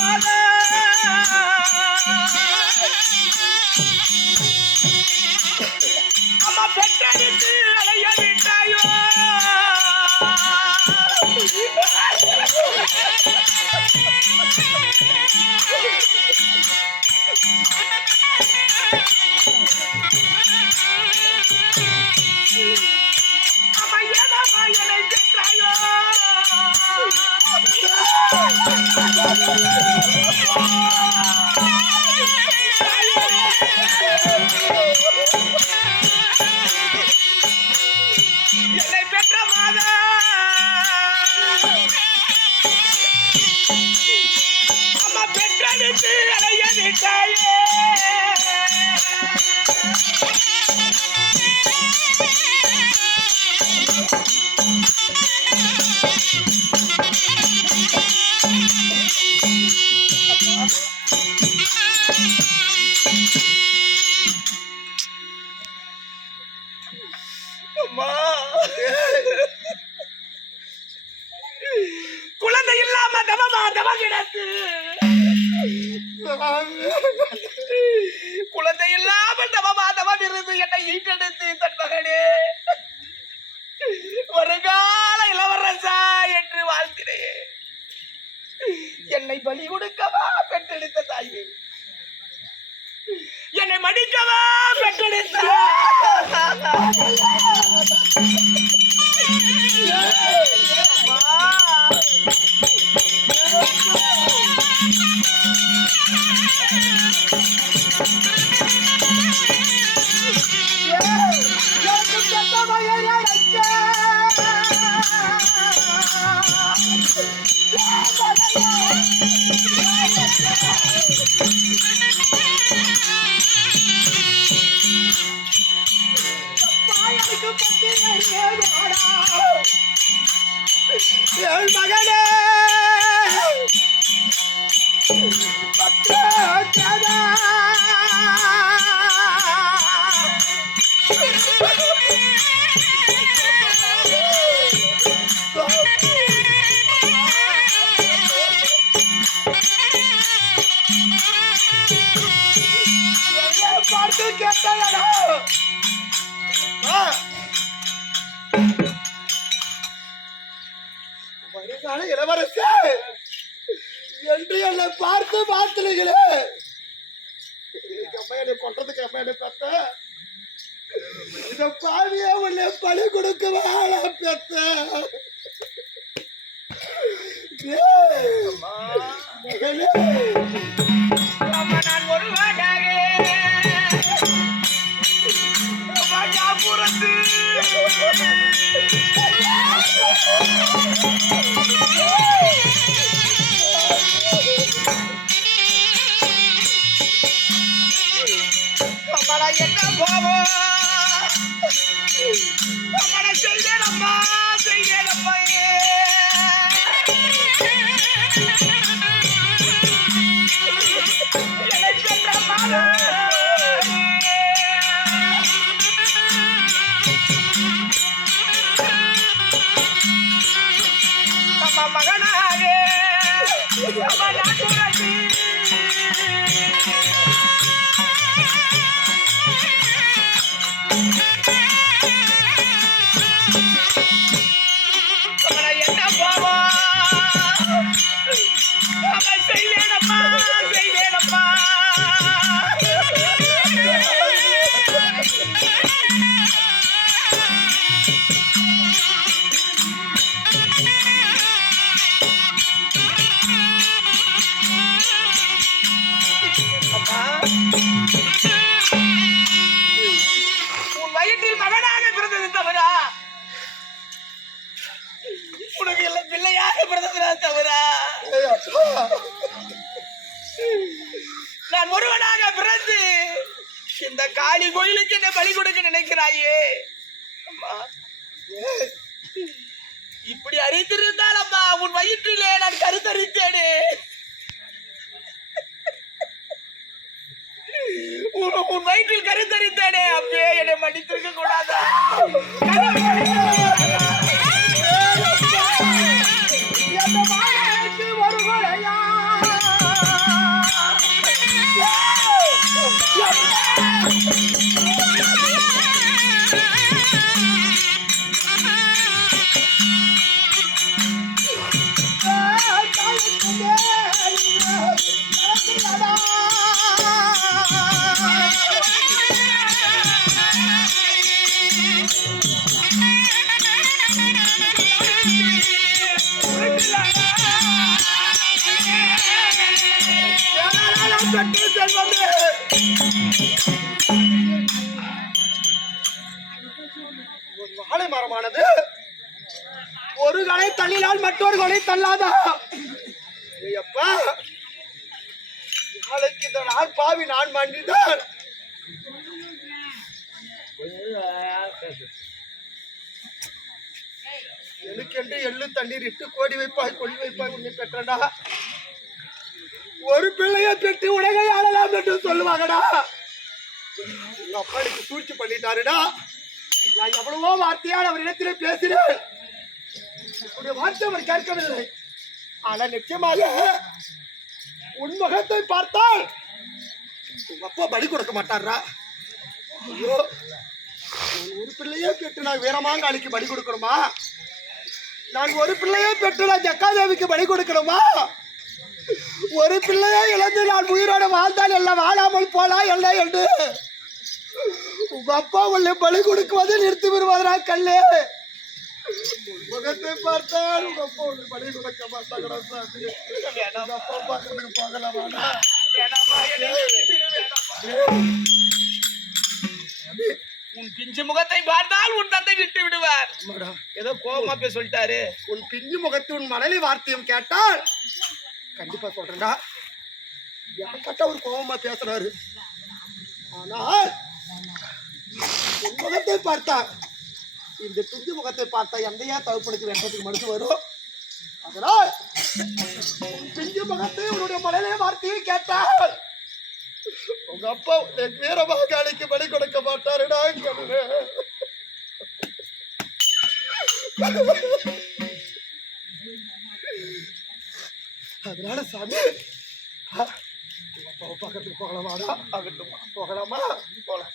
மாதா அம்மா பெற்றெடுத்து அலைய விட்டாயோ அம்மா ஏனம்மா என்னை பெற்றாயோ என்னை பெற்ற மாதா அம்மா பெற்றெடுத்து அலைய விட்டாயே குழந்தை இல்லாம தவமா கிடக்கு குழந்தை இல்லாம தவம் இருந்து என்னை ஈட்டெடுத்து தன் மகனே வருங்கால இளவரசா என்று வாழ்த்தினேன். என்னை பலி கொடுக்கவா பெற்றெடுத்த தாயே, என்னை மடிக்கவா பெற்றெடுத்த மகனே பார்த்து கேட்டா வருங்கால இளவரசே என்று என்னை பார்த்து மாத்துறீங்களே, என்னை கொண்டதுக்கு அம்மா என்னை பெத்த இந்த பாவிய உன்னை பழி கொடுக்கவா பெத்த மகனே நான் ஒருவனாக புறத்து அம்மாடா என்ன போவோம் அம்மாடா செய்தேனம்மா மகனாக என்ன போவா செய்வேனப்பா உன் வயிற்றில் மகனாக பிறந்தது தவறா, உனக்கு எல்லாம் பிள்ளையாக பிறந்ததுனா தவறா? நான் ஒருவனாக பிறந்து இந்த காளி கோயிலுக்கு என்ன பலி கொடுக்க நினைக்கிறாயே அம்மா, இப்படி அறிந்திருந்தால் அம்மா உன் வயிற்றிலே நான் கருத்தரித்தேனே. உன் வயிற்றில் கருத்தரித்தேனே, அப்பே என்னை மன்னித்திருக்க கூடாதா? ஒரு பெற்று செல்வமே வாழை மரமானது ஒரு கலை தள்ளினால் மற்றொரு கலை தள்ளாதா? அப்பா நாளைக்கு இந்த நாள் பாவி நான் மன்னிதான் எனக்கென்று எள்ளு தண்ணீர் இட்டு கோடி வைப்பாய் கொடி வைப்பாய் உன்னை பெற்றடா. ஒரு பிள்ளையை பெற்று உலகை ஆளலாம் என்று சொல்லுவாங்கடா. உங்க அப்பா எனக்கு சூழ்ச்சி பண்ணிட்டாருடா. நான் எவ்வளவோ வார்த்தையால் அவர் இடத்திலே பேசினேன். உன்னுடைய வார்த்தை அவர் கேட்கவில்லை. ஆனால் நிச்சயமாக உன் முகத்தை பார்த்தால் உங்க அப்பா பலி கொடுக்க மாட்டாரா? ஐயோ, ஒரு பிள்ளையே பெற்று நான் வீரமாங்காளிக்கு பலி கொடுக்கணுமா? நான் ஒரு பிள்ளையே பெற்று நான் ஜக்காதேவிக்கு பலி கொடுக்கணுமா? ஒரு பிள்ளையே இழந்து நான் உயிரோட வாழ்ந்தால் எல்லாம் வாழாமல் போலாம் இல்லை என்று உங்க அப்பா உன்னை பலி கொடுக்குவதை நிறுத்தி விடுவதா கல்லு? முகத்தை பார்த்தால் உங்க அப்பா உன்னை பலி கொடுக்க மாட்டாங்கடா சாமி. உங்க அப்பா பார்க்கறதுக்கு போகலாமா? உன் பிஞ்சு முகத்தை பார்த்தால் உன் தந்தை விட்டு விடுவார். ஏதோ கோபமா போய் சொல்லிட்டாரு. உன் பிஞ்சு முகத்து உன் மணலி வார்த்தையும் கேட்டால் கண்டிப்பா சொல்றேன்டா. யார் கேட்டா ஒரு கோபமா பேசுறாரு. ஆனால் உன் முகத்தை பார்த்தா, இந்த பிஞ்சு முகத்தை பார்த்தா எந்தையா தவிப்படுத்தி வென்றதுக்கு மனசு வரும். அதனால் உன் பிஞ்சு முகத்தை உன்னுடைய மணலே வார்த்தையை கேட்டால் உங்க அப்பா வீரமாகாளிக்கு பலி கொடுக்க மாட்டாருடா. அதனால சாமி அப்பாவை பார்க்கறதுக்கு போகலாமாடா? ஆகட்டும், போகலாமா? போகலாம்.